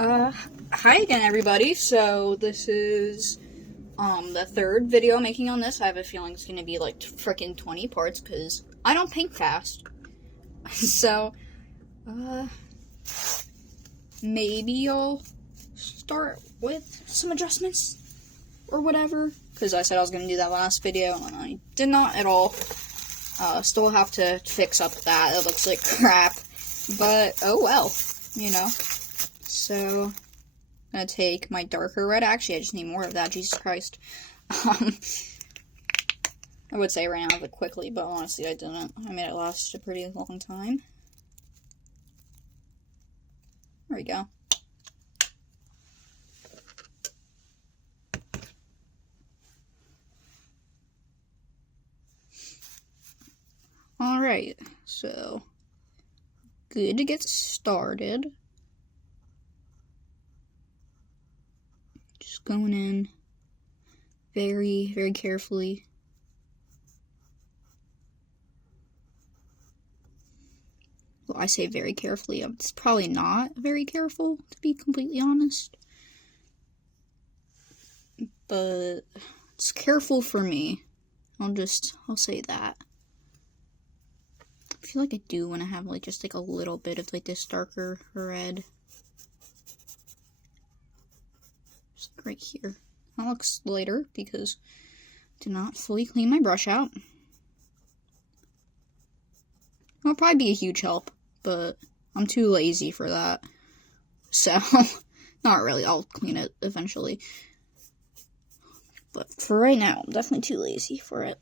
Hi again, everybody. So this is the third video I'm making on this. I have a feeling it's gonna be like freaking 20 parts because I don't paint fast. So maybe I'll start with some adjustments or whatever, because I said I was gonna do that last video and I did not at all. Still have to fix up that. It looks like crap, but oh well, you know. So, I'm gonna take my darker red. Actually, I just need more of that, Jesus Christ. I would say I ran out of it quickly, but honestly, I didn't. I made it last a pretty long time. There we go. Alright, so, good to get started. Just going in very, very carefully. Well, I say very carefully. It's probably not very careful, to be completely honest. But it's careful for me. I'll say that. I feel like I do want to have like just like a little bit of like this darker red. Just like right here. That looks lighter because I did not fully clean my brush out. It'll probably be a huge help, but I'm too lazy for that. So, not really. I'll clean it eventually. But for right now, I'm definitely too lazy for it.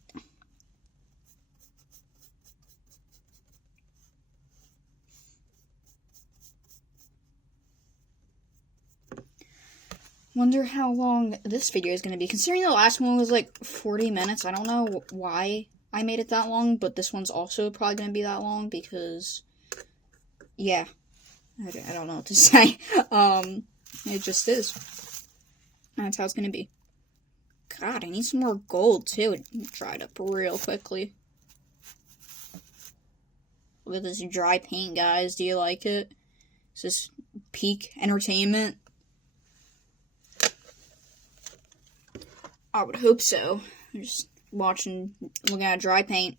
Wonder how long this video is going to be. Considering the last one was like 40 minutes, I don't know why I made it that long, but this one's also probably going to be that long because, yeah, I don't know what to say. It just is. That's how it's going to be. God, I need some more gold, too. It dried up real quickly. Look at this dry paint, guys. Do you like it? Is this peak entertainment? I would hope so. I'm just looking at dry paint.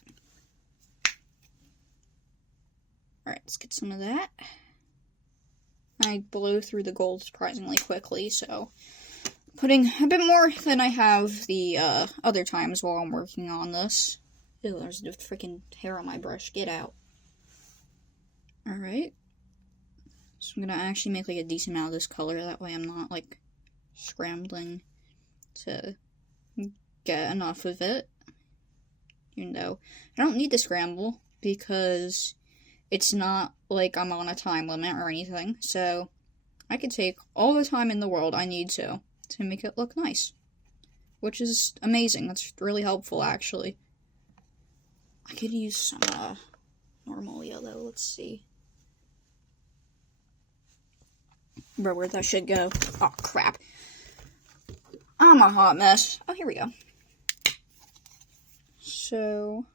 Alright, let's get some of that. I blow through the gold surprisingly quickly, so putting a bit more than I have the other times while I'm working on this. Ew, there's a freaking hair on my brush. Get out. Alright. So I'm gonna actually make like a decent amount of this color, that way I'm not like scrambling to get enough of it. Even though I don't need to scramble because it's not like I'm on a time limit or anything, so I could take all the time in the world I need to make it look nice. Which is amazing. That's really helpful, actually. I could use some normal yellow. Let's see. Bro, where'd that shit go? Oh, crap. I'm a hot mess. Oh, here we go. So,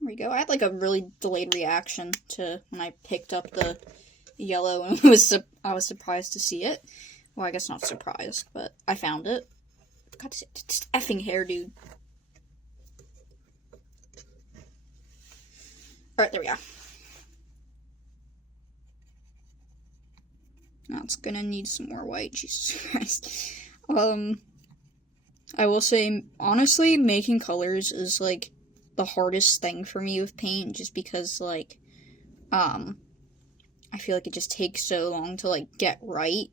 there we go. I had like a really delayed reaction to when I picked up the yellow and I was surprised to see it. Well, I guess not surprised, but I found it. God, this effing hair, dude. Alright, there we go. Now it's gonna need some more white, Jesus Christ. I will say, honestly, making colors is, like, the hardest thing for me with paint, just because, like, I feel like it just takes so long to, like, get right,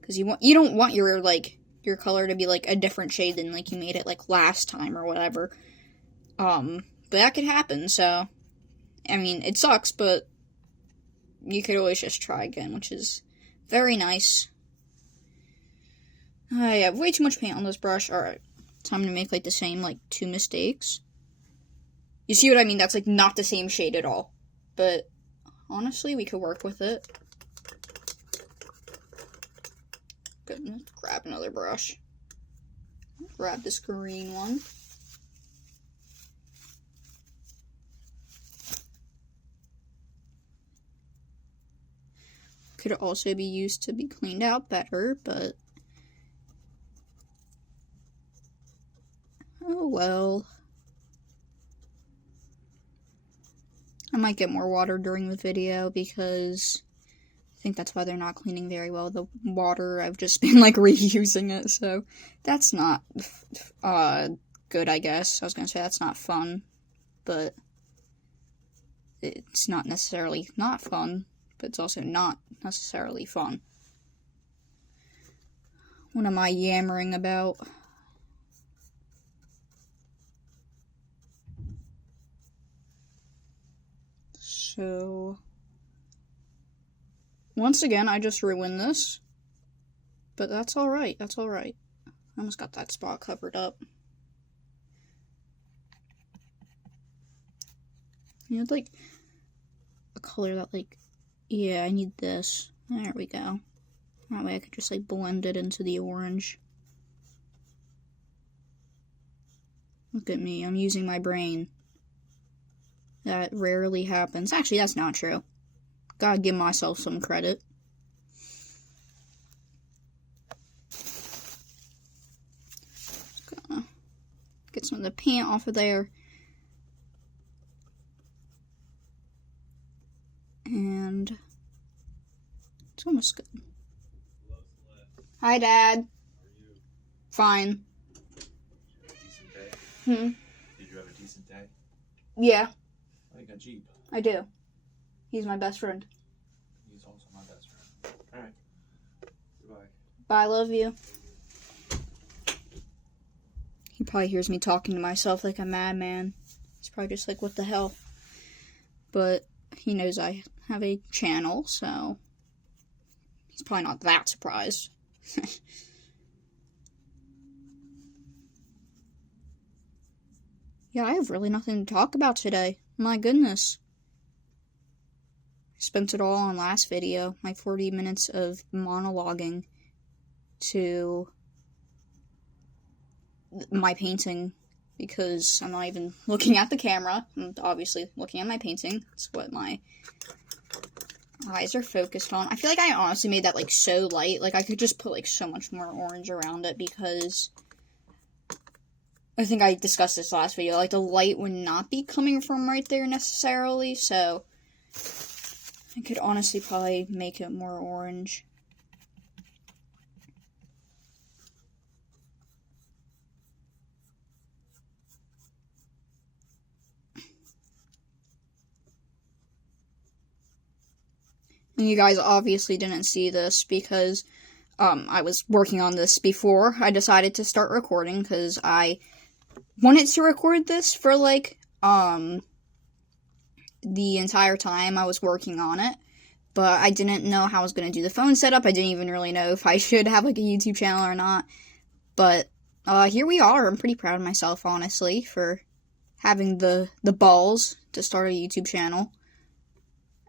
because you don't want your color to be, like, a different shade than, like, you made it, like, last time or whatever, but that could happen, so, I mean, it sucks, but you could always just try again, which is very nice. I have way too much paint on this brush. Alright, time to make, like, the same, like, 2 mistakes. You see what I mean? That's, like, not the same shade at all. But, honestly, we could work with it. Good, let's grab another brush. Grab this green one. could also be used to be cleaned out better, but oh well. I might get more water during the video because I think that's why they're not cleaning very well. The water, I've just been like reusing it, so that's not good, I guess. I was gonna say that's not fun, but it's not necessarily not fun, but it's also not necessarily fun. What am I yammering about? So, once again, I just ruined this, but that's alright, I almost got that spot covered up. You know, like, a color that, like, yeah, I need this. There we go. That way I could just, like, blend it into the orange. Look at me, I'm using my brain. That rarely happens. Actually, that's not true. Gotta give myself some credit. Gonna get some of the paint off of there. And it's almost good. Hi, Dad. How are you? Fine. Decent day? Hmm? Did you have a decent day? Yeah, I got Jeep. I do. He's my best friend. He's also my best friend. Alright. Goodbye. Bye, love you. He probably hears me talking to myself like a madman. He's probably just like, what the hell? But he knows I have a channel, so he's probably not that surprised. Yeah, I have really nothing to talk about today. My goodness. I spent it all on last video, my 40 minutes of monologuing to my painting, because I'm not even looking at the camera. I'm obviously looking at my painting. That's what my eyes are focused on. I feel like I honestly made that, like, so light. Like, I could just put, like, so much more orange around it, because I think I discussed this last video. Like, the light would not be coming from right there necessarily, so I could honestly probably make it more orange. And you guys obviously didn't see this because I was working on this before I decided to start recording, because I wanted to record this for, like, the entire time I was working on it, but I didn't know how I was going to do the phone setup. I didn't even really know if I should have, like, a YouTube channel or not, but here we are. I'm pretty proud of myself, honestly, for having the balls to start a YouTube channel,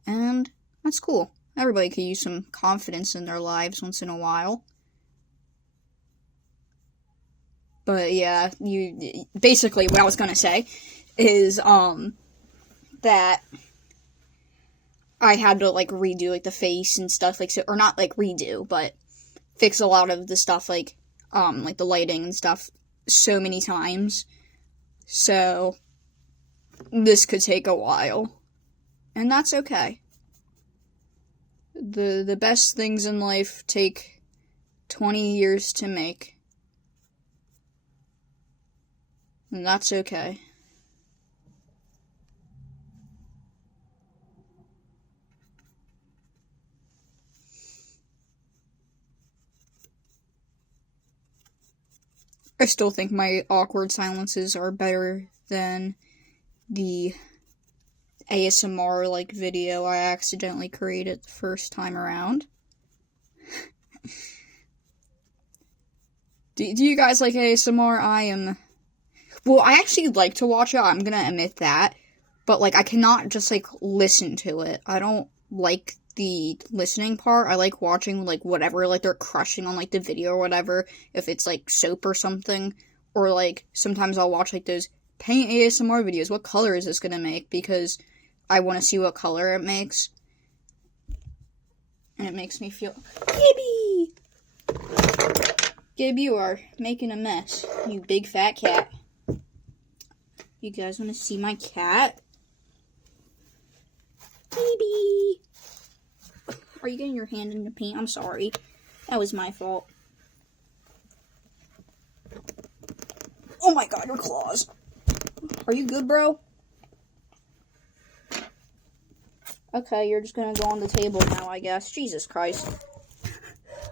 and that's cool. Everybody could use some confidence in their lives once in a while. But yeah, basically what I was gonna say is, that I had to, like, redo, like, the face and stuff, like, so, or not, like, redo, but fix a lot of the stuff, like the lighting and stuff so many times. So, this could take a while. And that's okay. The best things in life take 20 years to make. And that's okay. I still think my awkward silences are better than the ASMR, like, video I accidentally created the first time around. Do you guys like ASMR? Well, I actually like to watch it, I'm gonna admit that, but, like, I cannot just, like, listen to it. I don't like the listening part. I like watching, like, whatever, like, they're crushing on, like, the video or whatever, if it's, like, soap or something, or, like, sometimes I'll watch, like, those paint ASMR videos. What color is this gonna make? Because I want to see what color it makes. And it makes me feel... Gibby! Gib, you are making a mess, you big fat cat. You guys want to see my cat? Baby! Are you getting your hand in the paint? I'm sorry. That was my fault. Oh my god, your claws. Are you good, bro? Okay, you're just gonna go on the table now, I guess. Jesus Christ.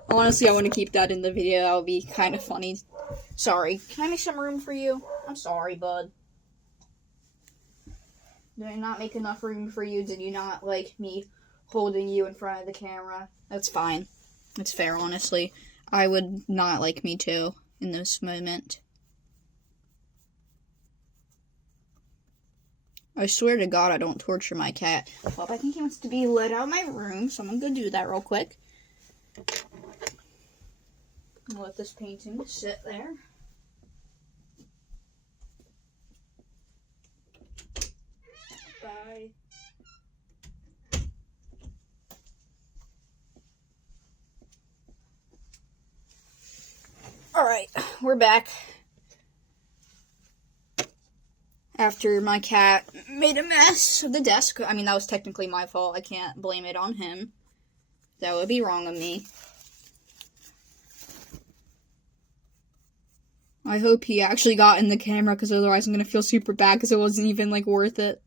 Honestly, I want to keep that in the video. That would be kind of funny. Sorry. Can I make some room for you? I'm sorry, bud. Did I not make enough room for you? Did you not like me holding you in front of the camera? That's fine. It's fair, honestly. I would not like me too in this moment. I swear to God, I don't torture my cat. Well, I think he wants to be let out of my room, so I'm gonna go do that real quick. I'll let this painting sit there. Bye. Alright, we're back. After my cat made a mess of the desk. I mean, that was technically my fault. I can't blame it on him. That would be wrong of me. I hope he actually got in the camera, because otherwise I'm going to feel super bad, because it wasn't even, like, worth it.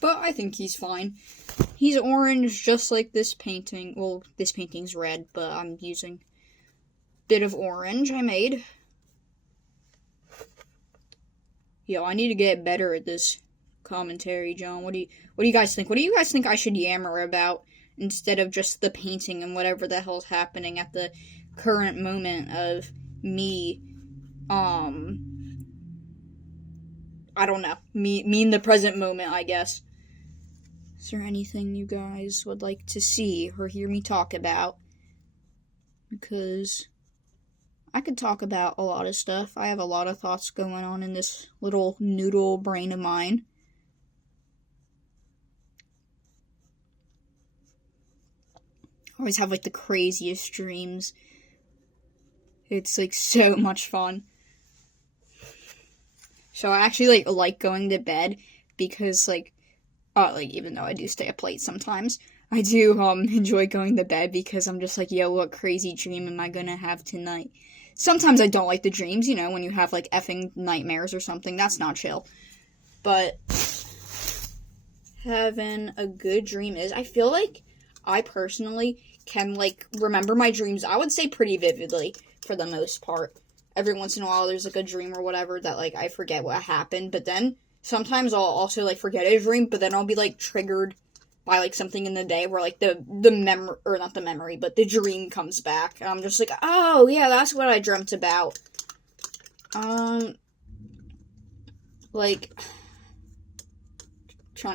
But I think he's fine. He's orange, just like this painting. Well, this painting's red, but I'm using a bit of orange I made. Yo, I need to get better at this commentary, John. What do you guys think? What do you guys think I should yammer about instead of just the painting and whatever the hell's happening at the current moment of me? I don't know. Me in the present moment, I guess. Is there anything you guys would like to see or hear me talk about? Because I could talk about a lot of stuff. I have a lot of thoughts going on in this little noodle brain of mine. I always have, like, the craziest dreams. It's, like, so much fun. So I actually, like going to bed because, even though I do stay up late sometimes, I do, enjoy going to bed because I'm just like, yo, what crazy dream am I gonna have tonight? Sometimes I don't like the dreams, when you have, like, effing nightmares or something. That's not chill. But having a good dream is, I feel like I personally can, like, remember my dreams, I would say pretty vividly, for the most part. Every once in a while, there's, like, a dream or whatever that, like, I forget what happened, but then sometimes I'll also, like, forget a dream, but then I'll be, like, triggered by, like, something in the day where, like, the memory, or not the memory, but the dream comes back, and I'm just like, oh, yeah, that's what I dreamt about. Trying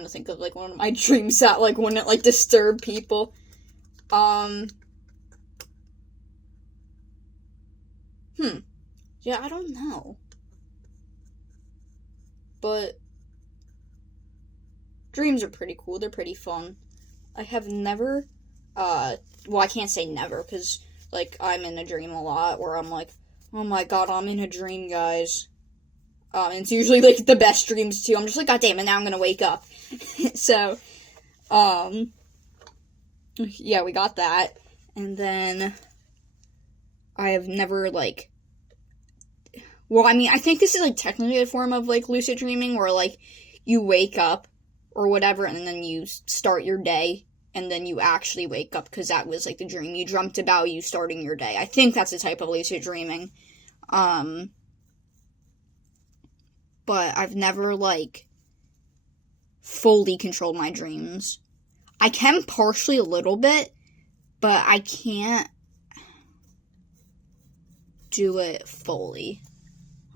to think of, like, one of my dreams that, like, wouldn't, like, disturb people. Yeah, I don't know. But dreams are pretty cool. They're pretty fun. I have never, I can't say never, because, like, I'm in a dream a lot, where I'm like, oh my god, I'm in a dream, guys. And it's usually, like, the best dreams, too. I'm just like, god damn it, now I'm gonna wake up. So, yeah, we got that. And then I have never, like, I think this is, like, technically a form of, like, lucid dreaming, where, like, you wake up, or whatever, and then you start your day, and then you actually wake up, because that was, like, the dream. You dreamt about you starting your day. I think that's a type of lucid dreaming. But I've never, like, fully controlled my dreams. I can partially a little bit, but I can't do it fully.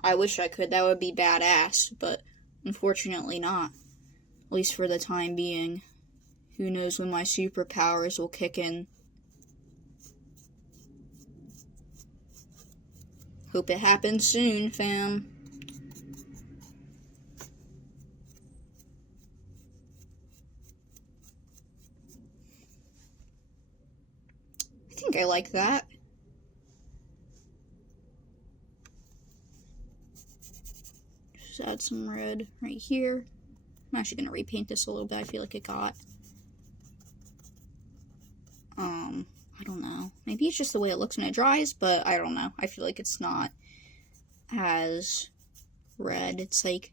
I wish I could. That would be badass, but unfortunately not. At least for the time being. Who knows when my superpowers will kick in. Hope it happens soon, fam. think I like that. Just add some red right here. I'm actually going to repaint this a little bit. I feel like it got... I don't know. Maybe it's just the way it looks when it dries, but I don't know. I feel like it's not as red. It's like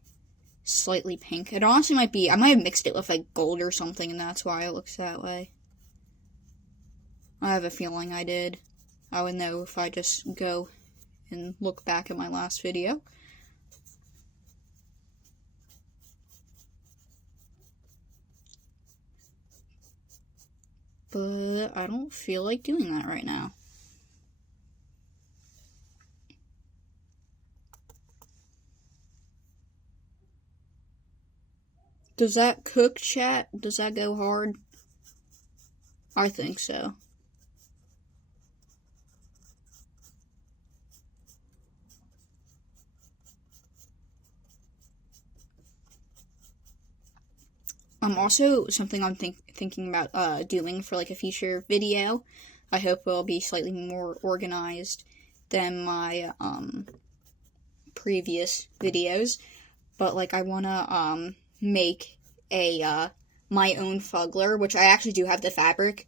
slightly pink. It honestly might be... I might have mixed it with like gold or something, and that's why it looks that way. I have a feeling I did. I would know if I just go and look back at my last video. But I don't feel like doing that right now. Does that cook, chat? Does that go hard? I think so. Also, something I'm thinking about doing for like a future video. I hope it'll be slightly more organized than my previous videos. But like I wanna make a my own Fuggler, which I actually do have the fabric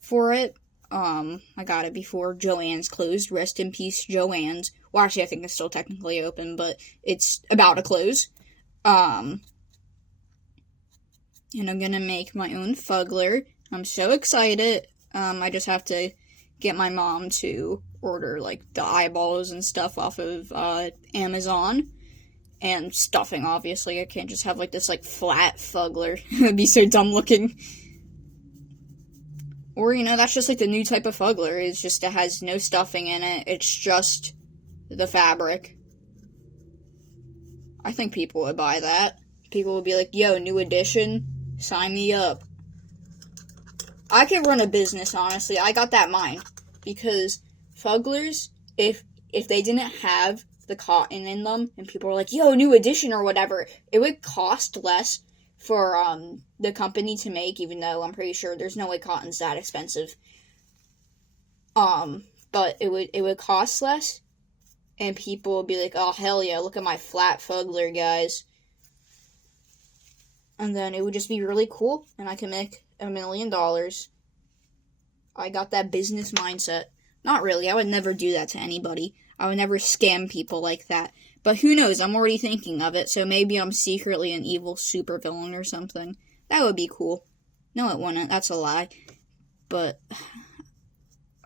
for it. I got it before Joann's closed. Rest in peace, Joann's. Well, actually, I think it's still technically open, but it's about to close. And I'm gonna make my own Fuggler. I'm so excited. I just have to get my mom to order, like, the eyeballs and stuff off of, Amazon. And stuffing, obviously. I can't just have, like, this, like, flat Fuggler. It'd be so dumb looking. Or, you know, that's just, like, the new type of Fuggler. It's just, it has no stuffing in it. It's just the fabric. I think people would buy that. People would be like, yo, new edition? Sign me up. I could run a business, honestly. I got that mind. Because Fugglers, if they didn't have the cotton in them, and people were like, yo, new edition or whatever, it would cost less for the company to make, even though I'm pretty sure there's no way cotton's that expensive. But it would cost less, and people would be like, oh, hell yeah, look at my flat Fuggler, guys. And then it would just be really cool, and I could make $1 million. I got that business mindset. Not really, I would never do that to anybody. I would never scam people like that. But who knows, I'm already thinking of it, so maybe I'm secretly an evil supervillain or something. That would be cool. No, it wouldn't, that's a lie. But,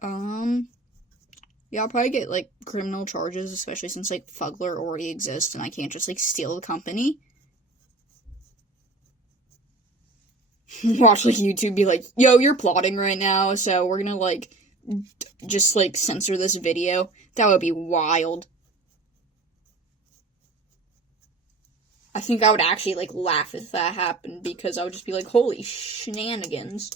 yeah, I'll probably get, like, criminal charges, especially since, like, Fuggler already exists, and I can't just, like, steal the company. Watch, like, YouTube be like, yo, you're plotting right now, so we're gonna, like, just, like, censor this video. That would be wild. I think I would actually, like, laugh if that happened, because I would just be like, holy shenanigans.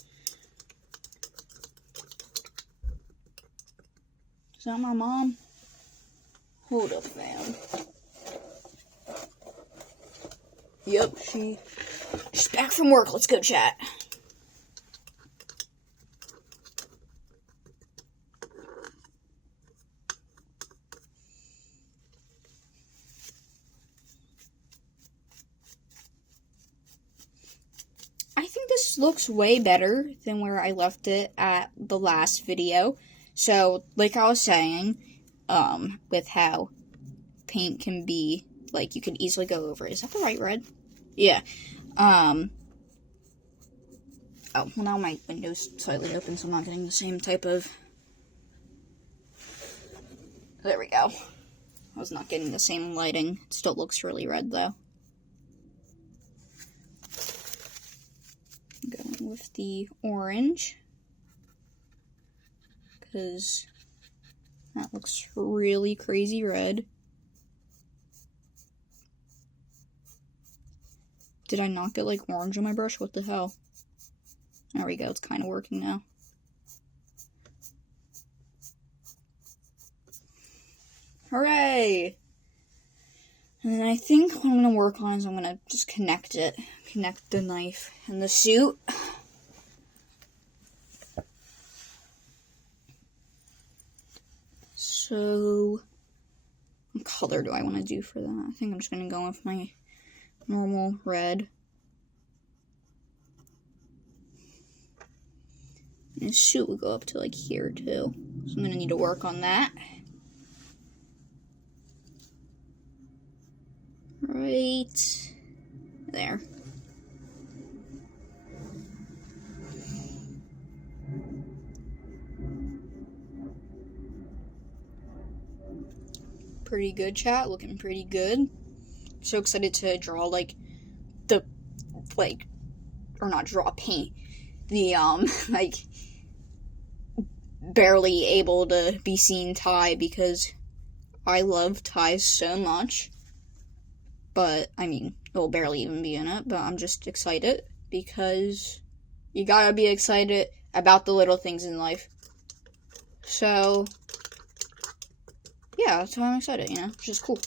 Is that my mom? Hold up, fam. Yep, she's back from work. Let's go chat. I think this looks way better than where I left it at the last video. So, like I was saying, with how paint can be, like, you can easily go over. Is that the right red? Yeah. Oh, well, now my window's slightly open, so I'm not getting the same type of... There we go. I was not getting the same lighting. It still looks really red, though. Going with the orange, because that looks really crazy red. Did I not get, like, orange on my brush? What the hell? There we go, it's kind of working now. Hooray! And then I think what I'm going to work on is I'm going to just connect it. Connect the knife and the suit. So, what color do I want to do for that? I think I'm just going to go with my normal red. And his suit will go up to like here too. So I'm going to need to work on that. Right there. Pretty good, chat. Looking pretty good. So excited to draw like the or not draw, paint the like barely able to be seen tie, because I love ties so much. But I mean, it'll barely even be in it, but I'm just excited because you gotta be excited about the little things in life. So yeah, that's why I'm excited, you know? It's just cool.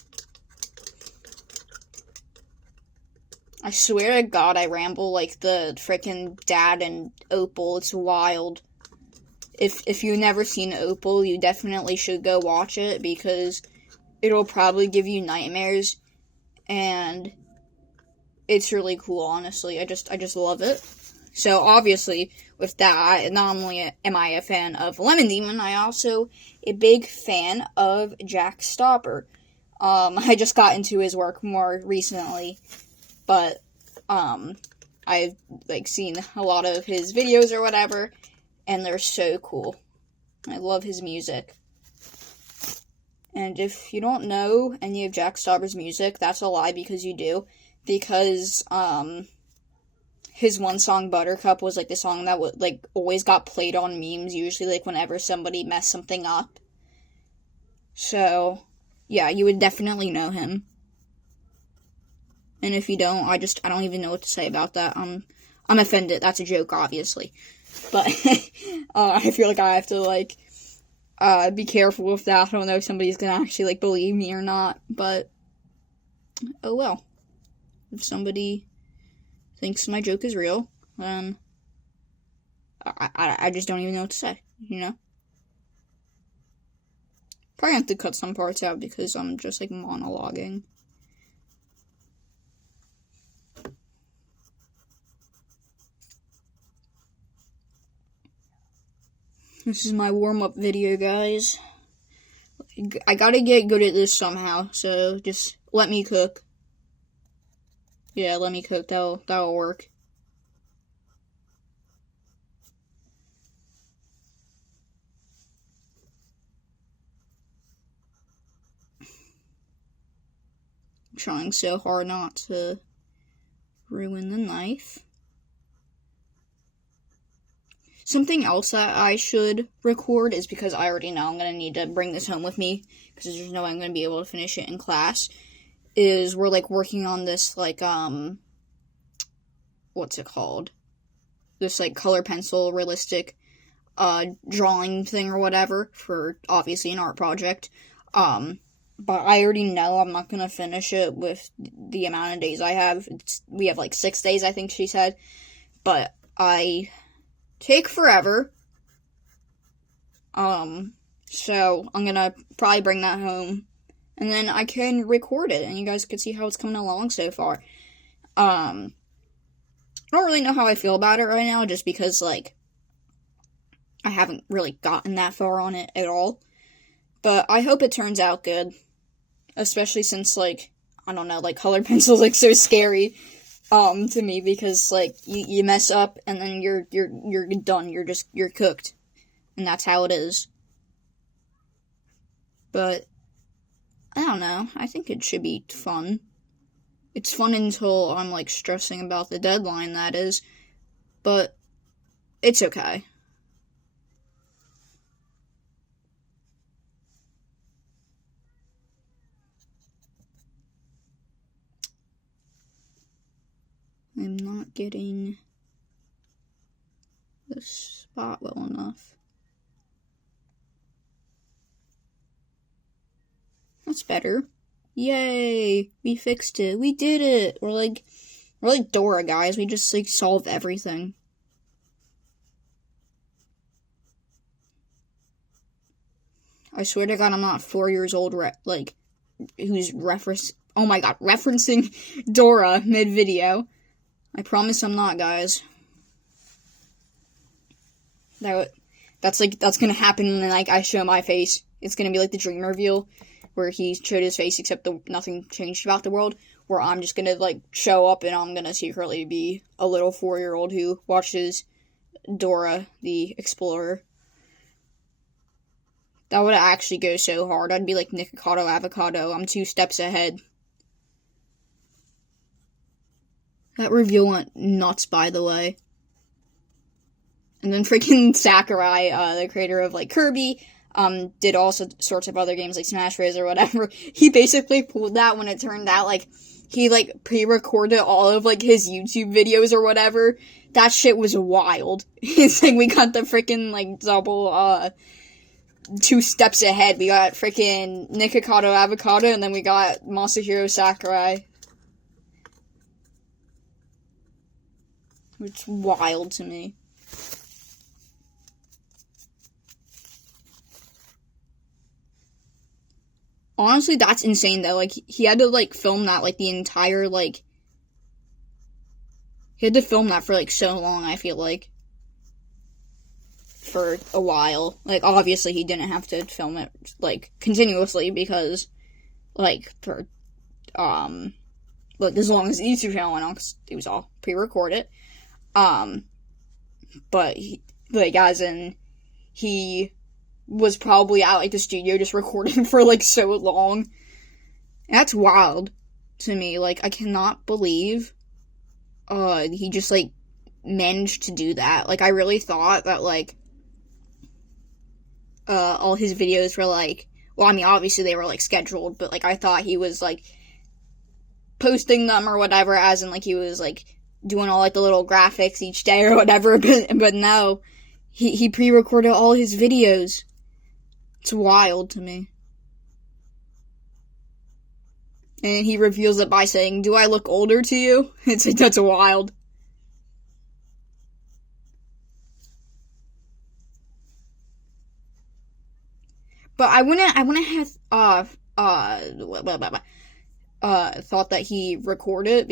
I swear to God, I ramble like the frickin' dad and Opal. It's wild. If you've never seen Opal, you definitely should go watch it, because it'll probably give you nightmares, and it's really cool, honestly. I just love it. So, obviously, with that, not only am I a fan of Lemon Demon, I also a big fan of Jack Stopper. I just got into his work more recently, but, I've, like, seen a lot of his videos or whatever, and they're so cool. I love his music. And if you don't know any of Jack Stopper's music, that's a lie, because you do. Because, his one song, Buttercup, was, like, the song that would, like, always got played on memes, usually, like, whenever somebody messed something up. So, yeah, you would definitely know him. And if you don't, I don't even know what to say about that. I'm offended. That's a joke, obviously. But, I feel like I have to, like, be careful with that. I don't know if somebody's gonna actually, like, believe me or not, but, oh well. If somebody thinks my joke is real, then I just don't even know what to say, you know? Probably have to cut some parts out because I'm just, like, monologuing. This is my warm-up video, guys. I gotta get good at this somehow, so just let me cook. Yeah, let me cook. That'll work. I'm trying so hard not to ruin the knife. Something else that I should record is, because I already know I'm going to need to bring this home with me, because there's no way I'm going to be able to finish it in class, is we're, like, working on this, like, what's it called? This, like, color pencil realistic, drawing thing or whatever, for, obviously, an art project. But I already know I'm not going to finish it with the amount of days I have. We have, like, 6 days, I think she said. But I take forever. So I'm gonna probably bring that home, and then I can record it, and you guys can see how it's coming along so far. I don't really know how I feel about it right now, just because, like, I haven't really gotten that far on it at all. But I hope it turns out good, especially since, like, I don't know, like, colored pencils, like, so scary, to me, because, like, you mess up, and then you're done, you're cooked, and that's how it is. But, I don't know, I think it should be fun. It's fun until I'm, like, stressing about the deadline, that is, but it's okay. I'm not getting the spot well enough. That's better. Yay! We fixed it. We did it! We're like Dora, guys. We just, like, solve everything. I swear to God, I'm not 4 years old, who's referencing Dora mid-video. I promise I'm not, guys. That's gonna happen when, I show my face. It's gonna be like the dream reveal, where he showed his face except nothing changed about the world, where I'm just gonna, show up and I'm gonna secretly be a little 4-year-old who watches Dora the Explorer. That would actually go so hard. I'd be like Nikocado Avocado. I'm 2 steps ahead. That reveal went nuts, by the way. And then freaking Sakurai, the creator of, Kirby, did all sorts of other games, like Smash Bros. Or whatever. He basically pulled that when it turned out, he, pre-recorded all of, his YouTube videos or whatever. That shit was wild. It's we got the freaking, double, 2 steps ahead. We got freaking Nikocado Avocado, and then we got Masahiro Sakurai. It's wild to me. Honestly, that's insane, though. He had to, film that, the entire, he had to film that for, so long, I feel like. For a while. Obviously, he didn't have to film it, continuously, because, for, as long as the YouTube channel went on, because it was all pre-recorded. But, as in, he was probably out at the studio just recording for, so long. That's wild to me. I cannot believe, he just, managed to do that. I really thought that, all his videos were, well, I mean, obviously they were, scheduled, but, I thought he was, posting them or whatever, as in, he was, doing all, the little graphics each day or whatever, but no, he pre-recorded all his videos. It's wild to me. And he reveals it by saying, "Do I look older to you?" It's that's wild. But I wouldn't have, thought that he recorded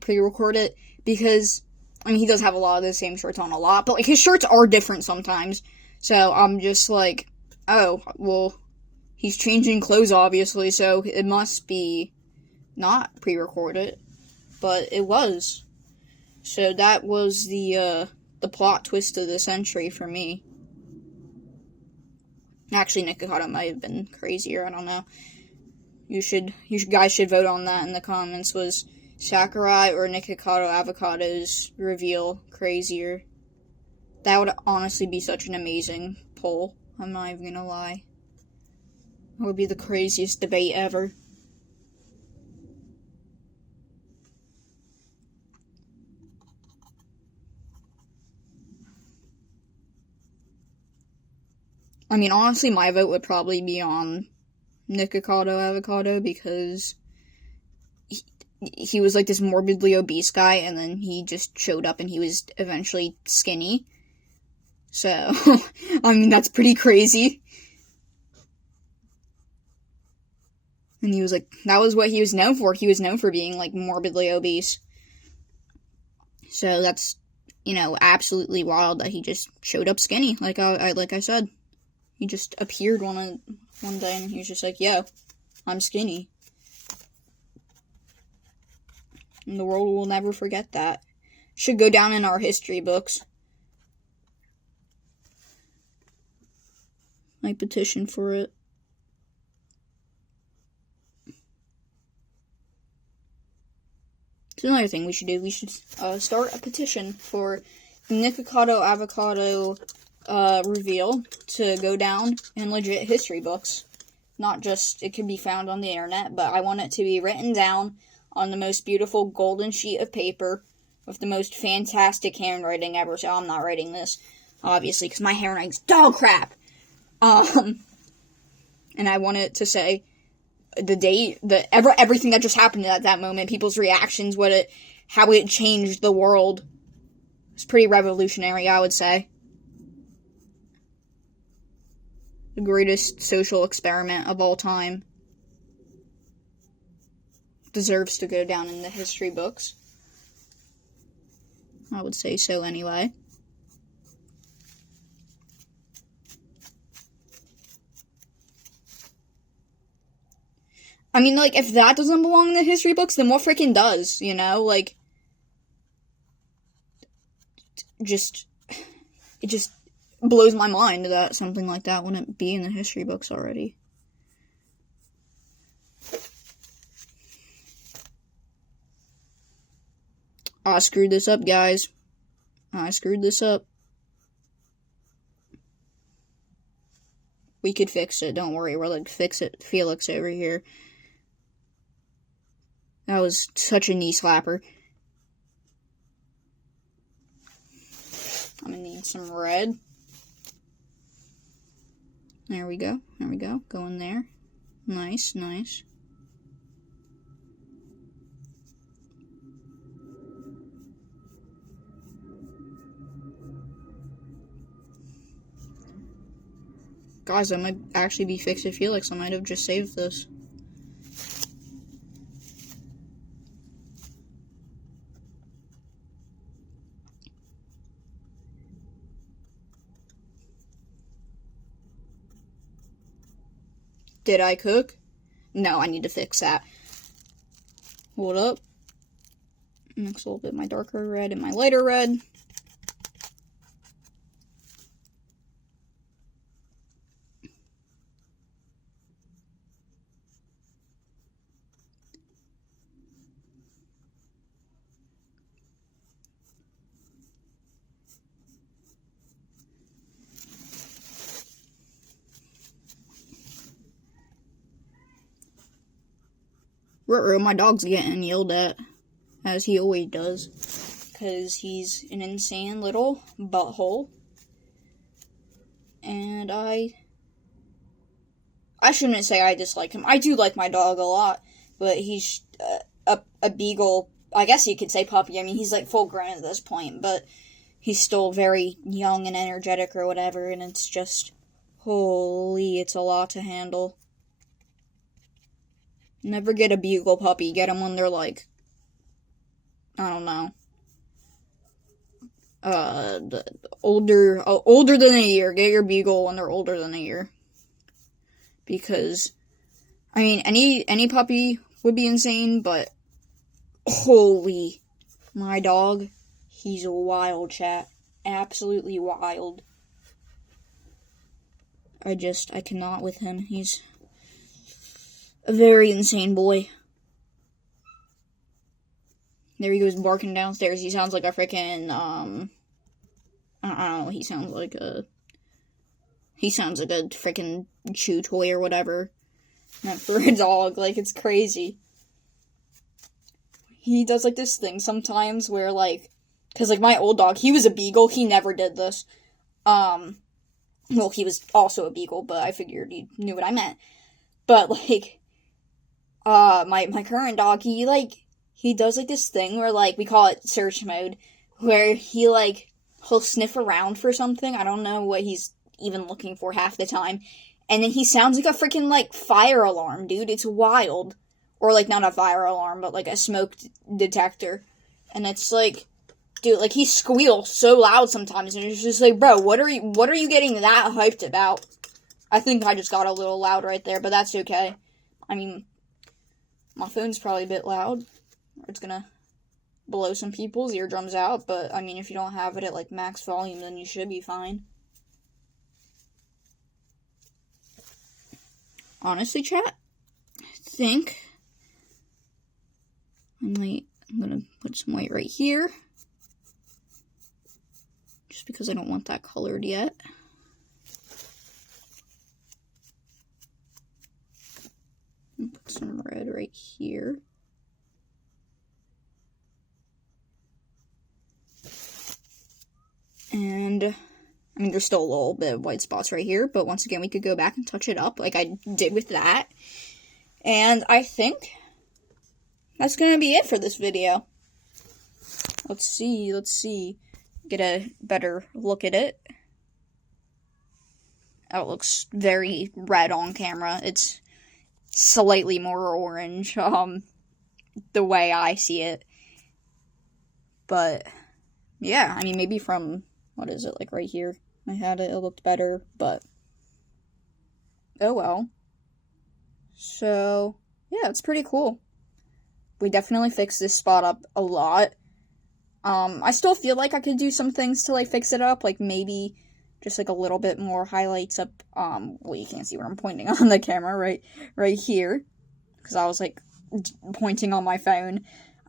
pre-recorded because, I mean, he does have a lot of the same shirts on a lot, but, his shirts are different sometimes. So, I'm just oh, well, he's changing clothes, obviously, so it must be not pre-recorded. But it was. So that was the plot twist of the century for me. Actually, Nikocado might have been crazier, I don't know. You guys should vote on that in the comments. Was Sakurai or Nikocado Avocado's reveal crazier? That would honestly be such an amazing poll. I'm not even gonna lie. That would be the craziest debate ever. I mean, honestly, my vote would probably be on Nikocado Avocado, because he was this morbidly obese guy, and then he just showed up and he was eventually skinny. So, I mean, that's pretty crazy. And he was that was what he was known for. He was known for being, morbidly obese. So that's, absolutely wild that he just showed up skinny, like I said. He just appeared one day and he was just yo, I'm skinny. And the world will never forget that. Should go down in our history books. I petition for it. It's another thing we should do. We should start a petition for the Nikocado Avocado reveal to go down in legit history books. Not just, it can be found on the internet, but I want it to be written down on the most beautiful golden sheet of paper with the most fantastic handwriting ever. So I'm not writing this, obviously, because my handwriting's dog crap. And I want it to say the date, everything that just happened at that moment, people's reactions, how it changed the world. It's pretty revolutionary, I would say. The greatest social experiment of all time. Deserves to go down in the history books. I would say so anyway. I mean, like, if that doesn't belong in the history books, then what freaking does, you know? Like, it just blows my mind that something like that wouldn't be in the history books already. I screwed this up, guys. I screwed this up. We could fix it, don't worry. We're like, fix it Felix over here. That was such a knee slapper. I'm gonna need some red. There we go. There we go. Go in there. Nice, nice. Guys, I might actually be fixing Felix. I might have just saved this. Did I cook? No, I need to fix that. Hold up. Mix a little bit of my darker red and my lighter red. Ruh-roh, my dog's getting yelled at, as he always does, because he's an insane little butthole, and I shouldn't say I dislike him. I do like my dog a lot, but he's a beagle, I guess you could say puppy. I mean, he's like full grown at this point, but he's still very young and energetic or whatever, and it's just, holy, it's a lot to handle. Never get a beagle puppy. Get them when they're like, I don't know, older than a year. Get your beagle when they're older than a year. Because, I mean, any puppy would be insane, but holy, my dog, he's a wild, chat. Absolutely wild. I cannot with him. He's a very insane boy. There he goes barking downstairs. He sounds like a freaking, I don't know, he sounds like a freaking chew toy or whatever. Not for a dog, like, it's crazy. He does, like, this thing sometimes where, like, because, like, my old dog, he was a beagle, he never did this. Well, he was also a beagle, but I figured he knew what I meant. But, like, my current dog, he does, like, this thing where, like, we call it search mode, where he'll sniff around for something. I don't know what he's even looking for half the time. And then he sounds like a freaking, like, fire alarm, dude. It's wild. Or, like, not a fire alarm, but, like, a smoke detector. And it's, like, dude, like, he squeals so loud sometimes, and it's just like, bro, what are you getting that hyped about? I think I just got a little loud right there, but that's okay. I mean, my phone's probably a bit loud. It's gonna blow some people's eardrums out, but, I mean, if you don't have it at, like, max volume, then you should be fine. Honestly, chat, I think I'm gonna put some white right here, just because I don't want that colored yet. And put some red right here. And, I mean, there's still a little bit of white spots right here, but once again, we could go back and touch it up like I did with that. And I think that's gonna be it for this video. Let's see. Get a better look at it. how it looks very red on camera. It's slightly more orange, the way I see it. But, yeah, I mean, maybe from, what is it, like right here? I had it looked better, but, oh well. So, yeah, it's pretty cool. We definitely fixed this spot up a lot. I still feel like I could do some things to, like, fix it up, like, maybe just, like, a little bit more highlights up, well, you can't see where I'm pointing on the camera, right here, because I was, like, pointing on my phone.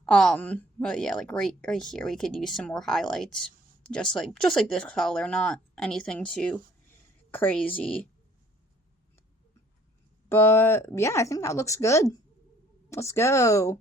But yeah, like, right here, we could use some more highlights, just like this color, not anything too crazy. But, yeah, I think that looks good. Let's go.